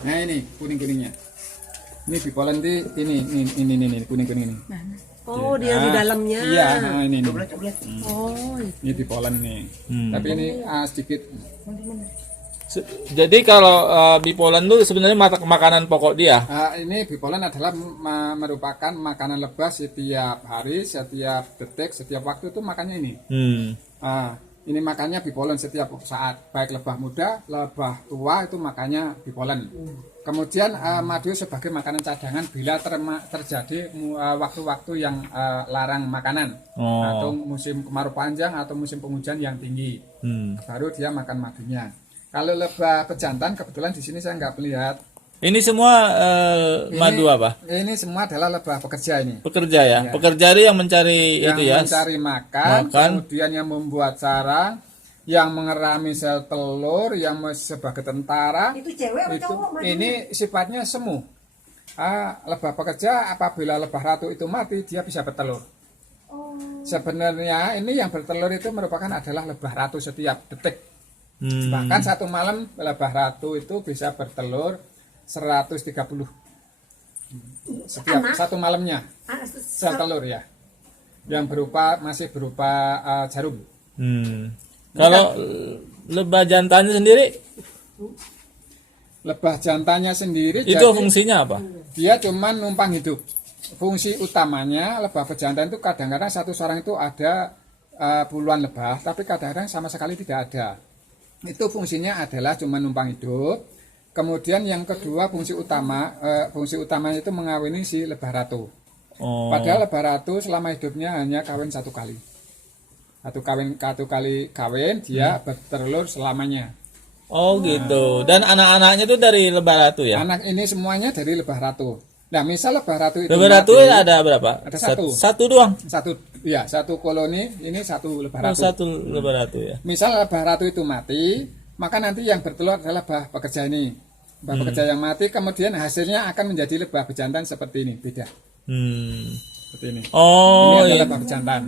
Nah ini kuning-kuningnya. Ini bipolen ini kuning-kuning ini. Oh, dia di dalamnya. Iya, nah, ini. Oh, Ini bipolen nih. Tapi ini sedikit. Jadi kalau bipolen itu sebenarnya makanan pokok dia. Ini bipolen adalah merupakan makanan lebah setiap hari, setiap detik, setiap waktu itu makannya ini. Ini makannya bipolen setiap saat, baik lebah muda, lebah tua itu makannya bipolen. Kemudian madu sebagai makanan cadangan bila terjadi waktu-waktu yang larang makanan atau musim kemarau panjang atau musim penghujan yang tinggi, baru dia makan madunya. Kalau lebah pejantan kebetulan di sini saya nggak melihat. Ini semua madu apa? Ini semua adalah lebah pekerja ini. Pekerja ya. Ya. Pekerja itu yang mencari Yang itu ya. mencari makan, kemudian yang membuat sarang, yang mengerami sel telur, yang sebagai tentara. itu cewek atau cowok? Ini sifatnya semu. Lebah pekerja apabila lebah ratu itu mati dia bisa bertelur. Sebenarnya ini yang bertelur itu merupakan adalah lebah ratu setiap detik. Bahkan satu malam lebah ratu itu bisa bertelur 130 setiap satu malamnya. Sel telur ya. Yang masih berupa jarum. Kalau lebah jantannya sendiri Lebah jantannya sendiri itu jadi fungsinya apa? dia cuman numpang hidup. Fungsi utamanya lebah pejantan itu kadang-kadang satu sarang itu ada puluhan lebah, tapi kadang-kadang sama sekali tidak ada. Itu fungsinya adalah cuma numpang hidup. Kemudian yang kedua fungsi utamanya itu mengawini si lebah ratu. Padahal lebah ratu selama hidupnya hanya kawin satu kali. Satu kali kawin dia bertelur selamanya. Oh gitu. Dan anak-anaknya itu dari lebah ratu ya? Anak ini semuanya dari lebah ratu. Nah, misal lebah ratu itu Lebah ratu mati, ada berapa? Ada satu. Satu doang. Satu koloni, ini satu lebah ratu. Satu lebah ratu ya. Misal lebah ratu itu mati, maka nanti yang bertelur adalah lebah pekerja ini. Lebah pekerja yang mati, kemudian hasilnya akan menjadi lebah bejantan seperti ini, beda. Seperti ini. Oh, ini adalah lebah bejantan.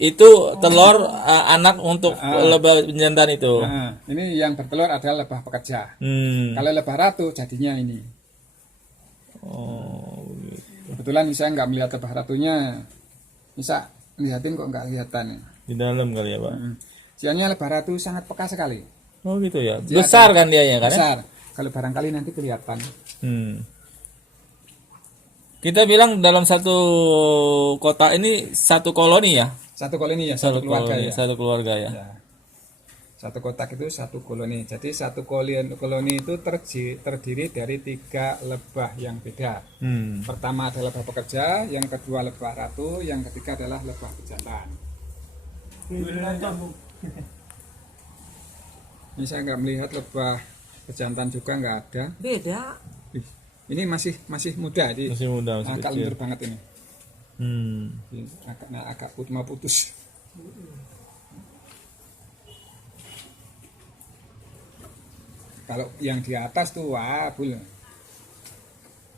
Itu telur anak untuk lebah jantan itu. Ini yang bertelur adalah lebah pekerja. Kalau lebah ratu jadinya ini. Gitu. Kebetulan saya nggak melihat lebah ratunya. Bisa lihatin kok nggak kelihatan. Di dalam kali ya Pak. Soalnya lebah ratu sangat peka sekali. Oh gitu ya. Besar kan dia ya kan? Besar. Kalau barangkali nanti kelihatan. Kita bilang dalam satu kota ini satu koloni ya? Satu koloni ya, satu keluarga ya. Satu keluarga ya. Satu kotak itu satu koloni. Jadi satu koloni itu terdiri dari 3 lebah yang beda. Pertama adalah lebah pekerja, yang kedua lebah ratu, yang ketiga adalah lebah pejantan. Ini saya nggak melihat lebah pejantan juga nggak ada. Beda. Ini masih muda, jadi Masih muda, masih agak kecil. lentur banget ini. Agak mau putus. Kalau yang di atas tuh wah bul.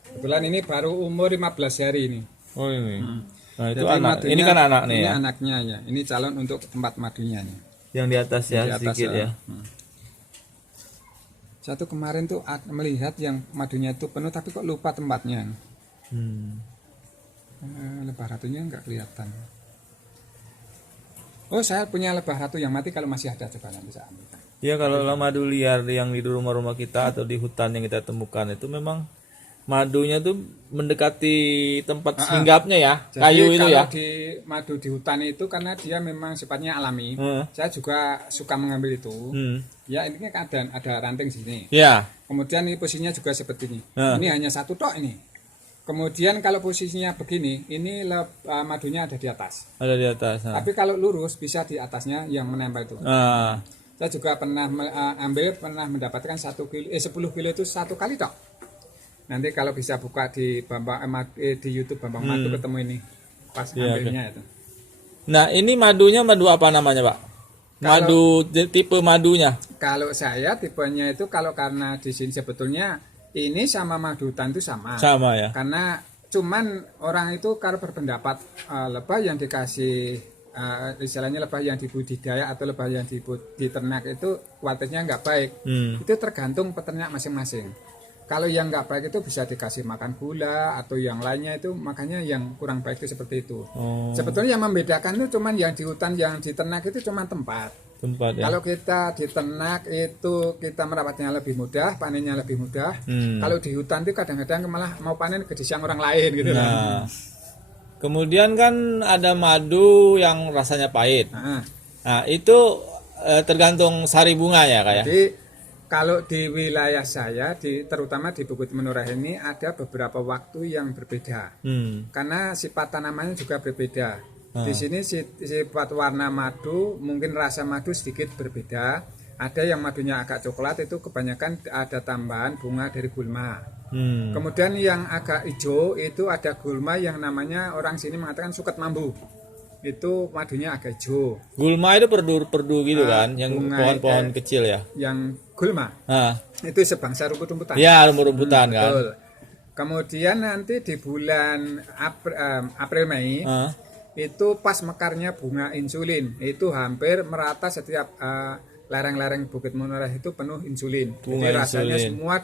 Kebetulan ini baru umur 15 hari ini. Oh ini. Nah itu Jadi anak. madunya- Ini kan anak nih ini ya. anaknya ya. Ini calon untuk tempat madunya nih. Yang di atas ya Di atas, sedikit ya. Satu kemarin tuh melihat yang madunya itu penuh tapi kok lupa tempatnya. Lebah ratunya nggak kelihatan. Oh saya punya lebah ratu yang mati, kalau masih ada coba nanti saya ambil. Ya kalau madu liar yang di rumah-rumah kita atau di hutan yang kita temukan itu memang madunya tuh mendekati tempat hinggapnya ya. Jadi Kayu itu kalau ya. di madu di hutan itu karena dia memang sifatnya alami. Saya juga suka mengambil itu. Ya ini kan ada ranting sini. Ya. Kemudian ini posisinya juga seperti ini. Ini hanya satu tok ini. Kemudian kalau posisinya begini, ini madunya ada di atas. Ada di atas. Tapi kalau lurus bisa di atasnya yang menempel itu. Saya juga pernah pernah mendapatkan 10 kilo itu satu kali tok. Nanti kalau bisa buka di di YouTube Bambang Madu ketemu ini pas ambilnya itu. Nah ini madunya madu apa namanya Pak? Madu tipe madunya. Kalau saya tipenya itu karena di sini sebetulnya ini sama madu hutan itu sama. Sama ya. Karena cuman orang itu kalau berpendapat lebah yang dikasih istilahnya lebah yang dibudidaya atau lebah yang diternak itu kualitasnya nggak baik. Itu tergantung peternak masing-masing. Kalau yang nggak baik itu bisa dikasih makan gula atau yang lainnya itu, makanya yang kurang baik itu seperti itu. Oh, Sebetulnya yang membedakan itu cuman yang di hutan, yang di ternak itu cuma tempat. tempat ya. Kalau kita di ternak itu kita merawatnya lebih mudah, panennya lebih mudah. Kalau di hutan itu kadang-kadang malah mau panen ke siang orang lain gitu. Nah, kemudian kan ada madu yang rasanya pahit. Nah, Nah, itu tergantung sari bunga ya, kayak. jadi kalau di wilayah saya, terutama di Bukit Menurah ini ada beberapa waktu yang berbeda. Karena sifat tanamannya juga berbeda. Di sini sifat warna madu, mungkin rasa madu sedikit berbeda. Ada yang madunya agak coklat, itu kebanyakan ada tambahan bunga dari gulma. Kemudian yang agak hijau itu ada gulma yang namanya orang sini mengatakan suket mambu. Itu madunya agak hijau. Gulma itu perdu gitu kan, yang bunga pohon-pohon kecil ya. Yang gulma Nah, itu sebangsa rumput-rumputan. ya rumput-rumputan kan. Betul. Kemudian nanti di bulan April Mei itu pas mekarnya bunga insulin, itu hampir merata setiap lereng-lereng Bukit Menurah itu penuh insulin. Bunga Jadi rasanya insulin. semua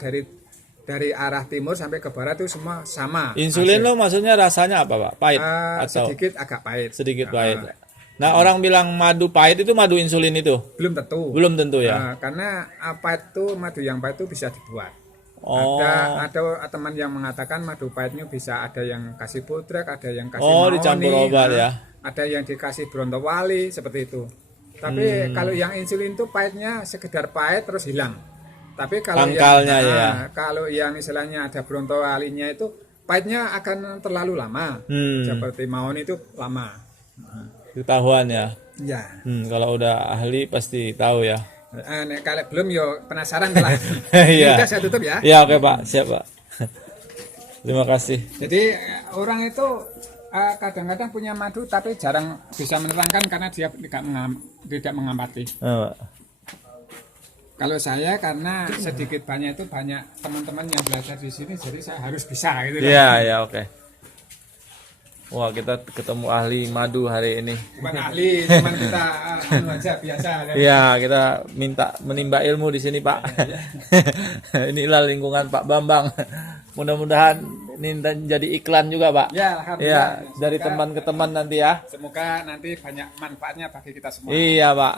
dari arah timur sampai ke barat itu semua sama. Insulin lo maksudnya rasanya apa, Pak? Pahit atau Sedikit agak pahit. sedikit pahit? Nah, orang bilang madu pahit itu madu insulin itu? Belum tentu. Belum tentu ya. Karena apa itu madu yang pahit itu bisa dibuat. Oh. Ada teman yang mengatakan madu pahitnya bisa ada yang kasih putrek, ada yang kasih Oh, mahoni, dicampur obat ya. ada yang dikasih brontowali seperti itu. Tapi kalau yang insulin itu pahitnya sekedar pahit terus hilang. Tapi kalau Pangkalnya ya. kalau yang istilahnya ada brontowalinya itu pahitnya akan terlalu lama. Seperti mahoni itu lama. Ketahuan ya. Ya. Kalau udah ahli pasti tahu ya. Kalau belum yo penasaran lah. Iya. Udah saya tutup ya. Ya, oke Pak, siap Pak. Terima kasih. Jadi orang itu kadang-kadang punya madu tapi jarang bisa menerangkan karena dia tidak mengamati. Pak. Kalau saya karena sedikit banyak itu banyak teman-teman yang belajar di sini, jadi saya harus bisa gitu. Iya, ya oke. Wah, kita ketemu ahli madu hari ini. Bukan ahli, cuman kita aja biasa. Iya, kita minta menimba ilmu di sini, Pak. Inilah lingkungan Pak Bambang. Mudah-mudahan ini jadi iklan juga, Pak. Ya, alhamdulillah. Iya, dari teman ke teman nanti ya. Semoga nanti banyak manfaatnya bagi kita semua. Iya, Pak.